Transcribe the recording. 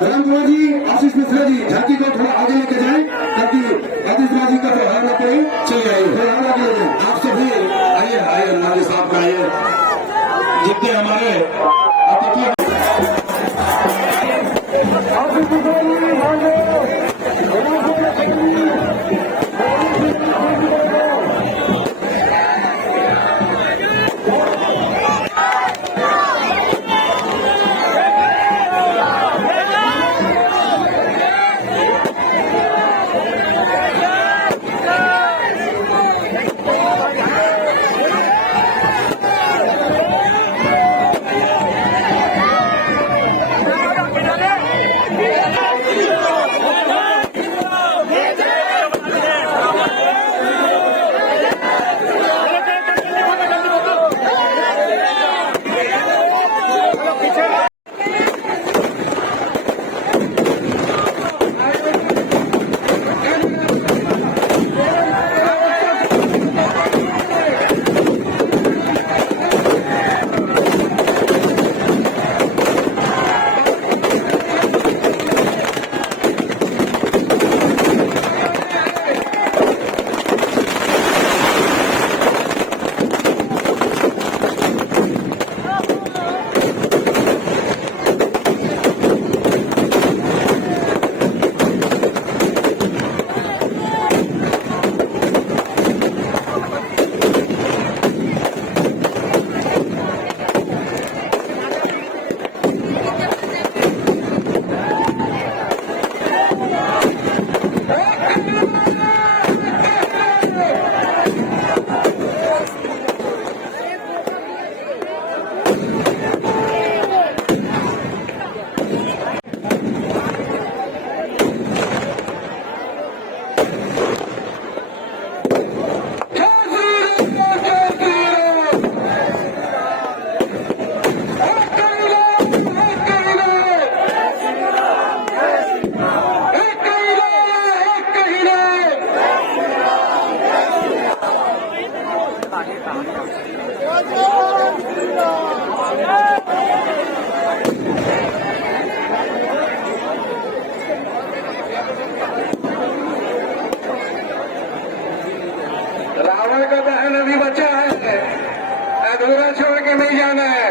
धर्मपुरा जी, आशीष मिश्रा जी झांकी को थोड़ा आगे लेके जाएं ताकि आतिशबाजी का त्योहार न कोई चले आइए। थोड़ा आगे ले जाएं। आप सभी आइए आइए नाली साहब का आइए जितने हमारे अतिथि रावण का दहन अभी बचा है, अधूरा छोड़ के नहीं जाना है।